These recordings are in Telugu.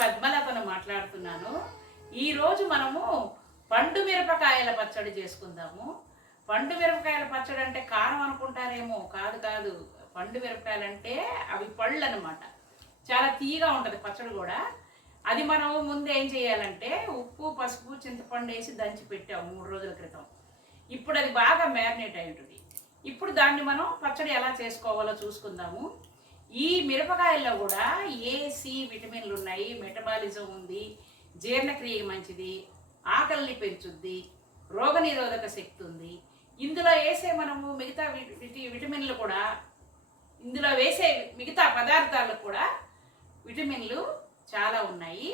పద్మలతను మాట్లాడుతున్నాను. ఈరోజు మనము పండు మిరపకాయల పచ్చడి చేసుకుందాము. పండు మిరపకాయల పచ్చడి అంటే కారం అనుకుంటారేమో, కాదు కాదు. పండు మిరపకాయలు అంటే అవి పళ్ళు అనమాట. చాలా తీయగా ఉంటుంది పచ్చడి కూడా. అది మనం ముందు ఏం చేయాలంటే ఉప్పు, పసుపు, చింతపండు వేసి దంచి పెట్టాము 3 రోజుల క్రితం. ఇప్పుడు అది బాగా మ్యారినేట్ అయి ఉంటుంది. ఇప్పుడు దాన్ని మనం పచ్చడి ఎలా చేసుకోవాలో చూసుకుందాము. ఈ మిరపకాయల్లో కూడా ఏ, సి విటమిన్లు ఉన్నాయి, మెటబాలిజం ఉంది, జీర్ణక్రియ మంచిది, ఆకలిని పెంచుద్ది, రోగనిరోధక శక్తి ఉంది. ఇందులో వేసే మనము మిగతా విటమిన్లు కూడా, ఇందులో వేసే మిగతా పదార్థాలకు కూడా విటమిన్లు చాలా ఉన్నాయి.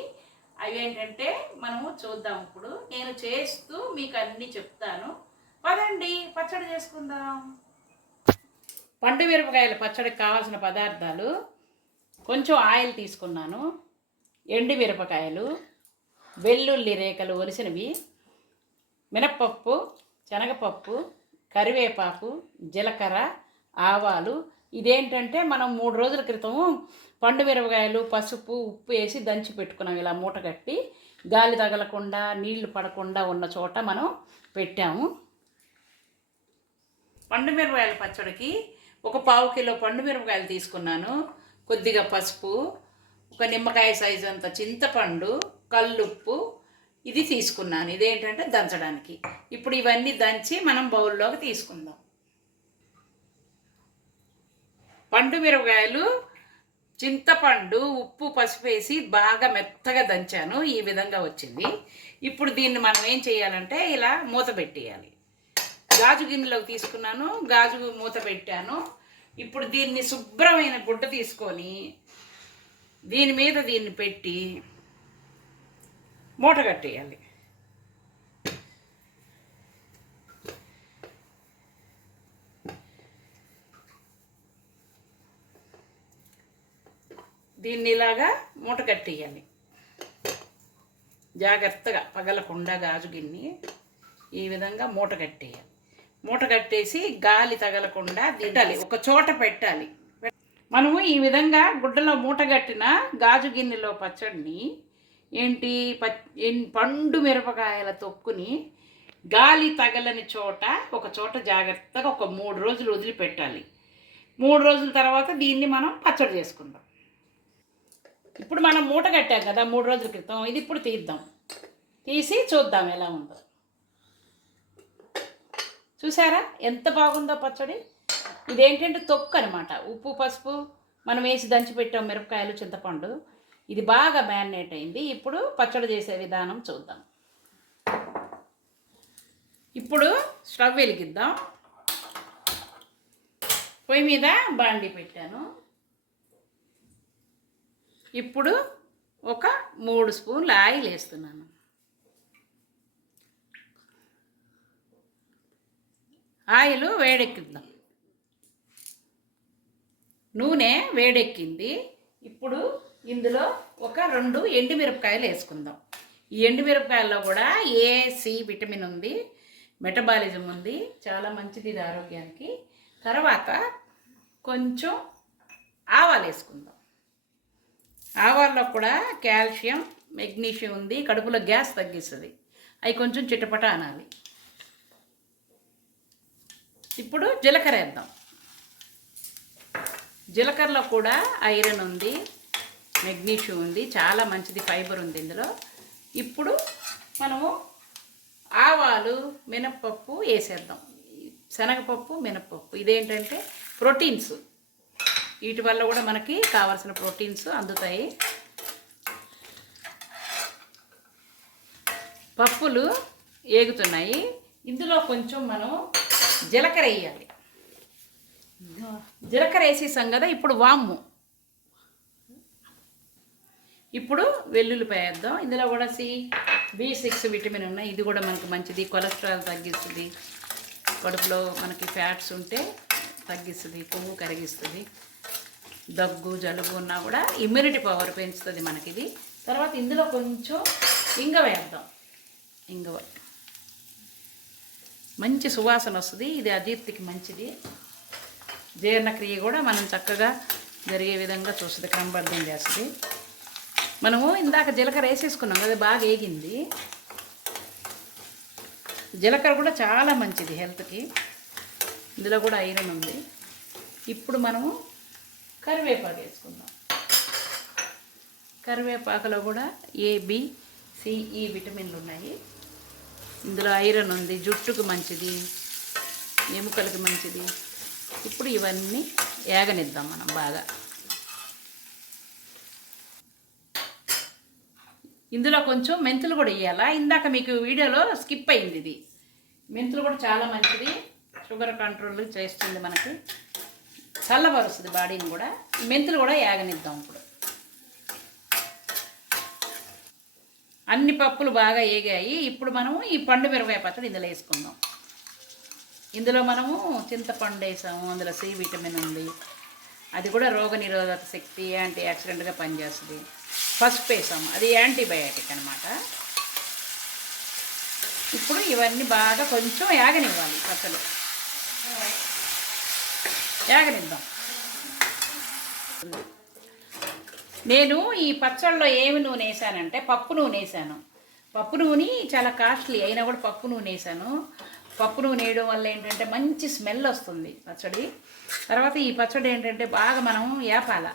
అవి ఏంటంటే మనము చూద్దాం. ఇప్పుడు నేను చేస్తూ మీకు అన్నీ చెప్తాను. పదండి పచ్చడి చేసుకుందాం. పండు మిరపకాయల పచ్చడికి కావాల్సిన పదార్థాలు: కొంచెం ఆయిల్ తీసుకున్నాను, ఎండు మిరపకాయలు, వెల్లుల్లి రేఖలు ఒలిసినవి, మినప్పప్పు, శనగపప్పు, కరివేపాకు, జీలకర్ర, ఆవాలు. ఇదేంటంటే మనం 3 రోజుల క్రితం పండు మిరపకాయలు, పసుపు, ఉప్పు వేసి దంచి పెట్టుకున్నాం. ఇలా మూట కట్టి గాలి తగలకుండా, నీళ్లు పడకుండా ఉన్న చోట మనం పెట్టాము. పండు మిరపకాయల పచ్చడికి ఒక 1/4 కిలో పండు మిరపకాయలు తీసుకున్నాను, కొద్దిగా పసుపు, ఒక నిమ్మకాయ సైజు అంత చింతపండు, కల్లుప్పు ఇది తీసుకున్నాను. ఇదేంటంటే దంచడానికి. ఇప్పుడు ఇవన్నీ దంచి మనం బౌల్లోకి తీసుకుందాం. పండు మిరపకాయలు, చింతపండు, ఉప్పు, పసుపు వేసి బాగా మెత్తగా దంచాను. ఈ విధంగా వచ్చింది. ఇప్పుడు దీన్ని మనం ఏం చేయాలంటే ఇలా మూత పెట్టేయాలి. గాజు గిన్నెలోకి తీసుకున్నాను, గాజు మూత పెట్టాను. ఇప్పుడు దీన్ని శుభ్రమైన గుడ్డ తీసుకొని దీని మీద దీన్ని పెట్టి మూట కట్టేయాలి. దీన్ని ఇలాగా మూట కట్టేయాలి. జాగ్రత్తగా పగలకుండా గాజు గిన్నె ఈ విధంగా మూట కట్టేయాలి. మూట కట్టేసి గాలి తగలకుండా తిట్టాలి, ఒక చోట పెట్టాలి. మనము ఈ విధంగా గుడ్డలో మూట కట్టిన గాజు గిన్నెలో పచ్చడిని పండు మిరపకాయల తొక్కుని గాలి తగలని చోట ఒక చోట జాగ్రత్తగా ఒక 3 రోజులు వదిలిపెట్టాలి. 3 రోజుల తర్వాత దీన్ని మనం పచ్చడి చేసుకుందాం. ఇప్పుడు మనం మూట కట్టాం కదా 3 రోజుల క్రితం, ఇది ఇప్పుడు తీద్దాం. తీసి చూద్దాం ఎలా ఉందో. చూసారా ఎంత బాగుందో పచ్చడి. ఇదేంటంటే తొక్కు అనమాట. ఉప్పు, పసుపు మనం వేసి దంచి పెట్టాం, మిరపకాయలు, చింతపండు. ఇది బాగా మ్యారినేట్ అయింది. ఇప్పుడు పచ్చడి చేసే విధానం చూద్దాం. ఇప్పుడు స్టవ్ వెలిగిద్దాం. పొయ్యి మీద బాండి పెట్టాను. ఇప్పుడు ఒక 3 స్పూన్ల ఆయిల్ వేస్తున్నాను. ఆయిల్ వేడెక్కిద్దాం. నూనె వేడెక్కింది. ఇప్పుడు ఇందులో ఒక 2 ఎండుమిరపకాయలు వేసుకుందాం. ఈ ఎండుమిరపకాయల్లో కూడా ఏ, సి విటమిన్ ఉంది, మెటబాలిజం ఉంది, చాలా మంచిది ఇది ఆరోగ్యానికి. తర్వాత కొంచెం ఆవాలు వేసుకుందాం. ఆవాల్లో కూడా కాల్షియం, మెగ్నీషియం ఉంది, కడుపులో గ్యాస్ తగ్గిస్తుంది. అవి కొంచెం చిటపట అనాలి. ఇప్పుడు జీలకర్ర వేద్దాం. జీలకర్రలో కూడా ఐరన్ ఉంది, మెగ్నీషియం ఉంది, చాలా మంచిది, ఫైబర్ ఉంది ఇందులో. ఇప్పుడు మనము ఆవాలు, మినప్పప్పు వేసేద్దాం. శనగపప్పు, మినప్పప్పు ఇదేంటంటే ప్రోటీన్స్. వీటి వల్ల కూడా మనకి కావాల్సిన ప్రోటీన్స్ అందుతాయి. పప్పులు ఏగుతున్నాయి. ఇందులో కొంచెం మనం జీలకర్ర వేయాలి. జీలకర్ర వేసేసాం కదా, ఇప్పుడు వాము. ఇప్పుడు వెల్లుల్లిపాయ వేద్దాం. ఇందులో కూడా B6 విటమిన్ ఉన్నాయి. ఇది కూడా మనకి మంచిది, కొలెస్ట్రాల్ తగ్గిస్తుంది, కడుపులో మనకి ఫ్యాట్స్ ఉంటే తగ్గిస్తుంది, కొవ్వు కరిగిస్తుంది, దగ్గు, జలుబు ఉన్నా కూడా ఇమ్యూనిటీ పవర్ పెంచుతుంది మనకి ఇది. తర్వాత ఇందులో కొంచెం ఇంగ వేద్దాం. ఇంగువ మంచి సువాసన వస్తుంది. ఇది అజీర్తికి మంచిది, జీర్ణక్రియ కూడా మనం చక్కగా జరిగే విధంగా చూస్తుంది, క్రమబద్ధం చేస్తుంది. మనము ఇందాక జీలకర్ర వేసేసుకున్నాం కదా, బాగా వేగింది. జీలకర్ర కూడా చాలా మంచిది హెల్త్కి, ఇందులో కూడా ఐరన్ ఉంది. ఇప్పుడు మనము కరివేపాకు వేసుకుందాం. కరివేపాకులో కూడా A, B, C, E విటమిన్లు ఉన్నాయి. ఇందులో ఐరన్ ఉంది, జుట్టుకు మంచిది, ఎముకలకి మంచిది. ఇప్పుడు ఇవన్నీ ఏగనిద్దాం మనం బాగా. ఇందులో కొంచెం మెంతులు కూడా వేయాలా, ఇందాక మీకు వీడియోలో స్కిప్ అయింది ఇది. మెంతులు కూడా చాలా మంచిది, షుగర్ కంట్రోల్ చేస్తుంది, మనకి చల్లబరుస్తుంది బాడీని కూడా. ఈ మెంతులు కూడా ఏగనిద్దాం. ఇప్పుడు అన్ని పప్పులు బాగా ఏగాయి. ఇప్పుడు మనము ఈ పండు మిరపకాయ పచ్చడి ఇందులో వేసుకుందాం. ఇందులో మనము చింతపండు వేసాము, అందులో C విటమిన్ ఉంది, అది కూడా రోగనిరోధక శక్తి, యాంటీ ఆక్సిడెంట్గా పనిచేస్తుంది. పసుపు వేసాము, అది యాంటీబయాటిక్ అనమాట. ఇప్పుడు ఇవన్నీ బాగా కొంచెం యాగనివ్వాలి, పచ్చడి యాగనిద్దాం. నేను ఈ పచ్చళ్ళలో ఏమి నూనె వేసానంటే పప్పు నూనె వేసాను. పప్పు నూనె చాలా కాస్ట్లీ అయినా కూడా పప్పు నూనె వేసాను. పప్పు నూనె వేయడం వల్ల ఏంటంటే మంచి స్మెల్ వస్తుంది పచ్చడి. తర్వాత ఈ పచ్చడి ఏంటంటే బాగా మనం వేపాల,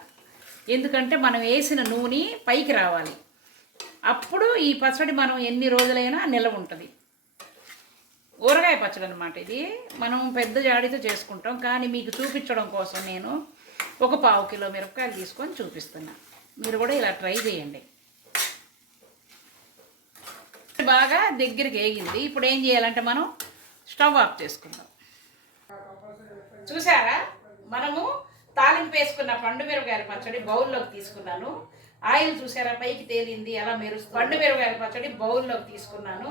ఎందుకంటే మనం వేసిన నూనె పైకి రావాలి. అప్పుడు ఈ పచ్చడి మనం ఎన్ని రోజులైనా నిల్వ ఉంటుంది. ఊరగాయ పచ్చడి అనమాట ఇది. మనం పెద్ద జాడీతో చేసుకుంటాం, కానీ మీకు చూపించడం కోసం నేను ఒక 1/4 కిలో మిరపకాయలు తీసుకొని చూపిస్తున్నా. మీరు కూడా ఇలా ట్రై చేయండి. బాగా దగ్గరికి వేగింది. ఇప్పుడు ఏం చేయాలంటే మనం స్టవ్ ఆఫ్ చేసుకుందాం. చూసారా, మనము తాలింపు వేసుకున్న పండు మిరపకాయల పచ్చడి బౌల్లోకి తీసుకున్నాను. ఆయిల్ చూసారా పైకి తేలింది ఎలా మెరుస్తుంది. పండు మిరపకాయల పచ్చడి బౌల్లోకి తీసుకున్నాను.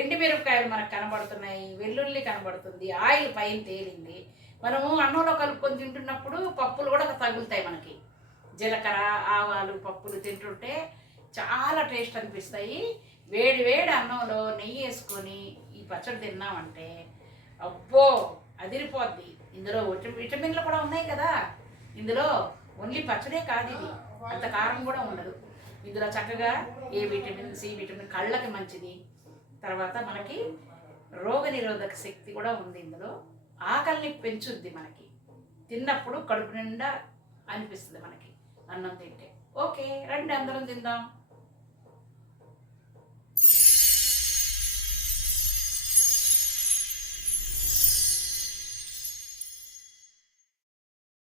ఎండు మిరపకాయలు మనకు కనబడుతున్నాయి, వెల్లుల్లి కనబడుతుంది, ఆయిల్ పైన తేలింది. మనము అన్నంలో కలుపుకొని తింటున్నప్పుడు పప్పులు కూడా తగులుతాయి మనకి. జీలకర్ర, ఆవాలు, పప్పులు తింటుంటే చాలా టేస్ట్ అనిపిస్తాయి. వేడి వేడి అన్నంలో నెయ్యి వేసుకొని ఈ పచ్చడి తిన్నామంటే అబ్బో అదిరిపోద్ది. ఇందులో విటమిన్లు కూడా ఉన్నాయి కదా. ఇందులో ఓన్లీ పచ్చడే కాదు, ఇది అంత కారం కూడా ఉండదు. ఇందులో చక్కగా A విటమిన్, C విటమిన్, కళ్ళకి మంచిది. తర్వాత మనకి రోగనిరోధక శక్తి కూడా ఉంది. ఇందులో ఆకలిని పెంచుద్ది, మనకి తిన్నప్పుడు కడుపు నిండా అనిపిస్తుంది మనకి అన్నం తింటే. ఓకే, రండి అందరం తిందాం.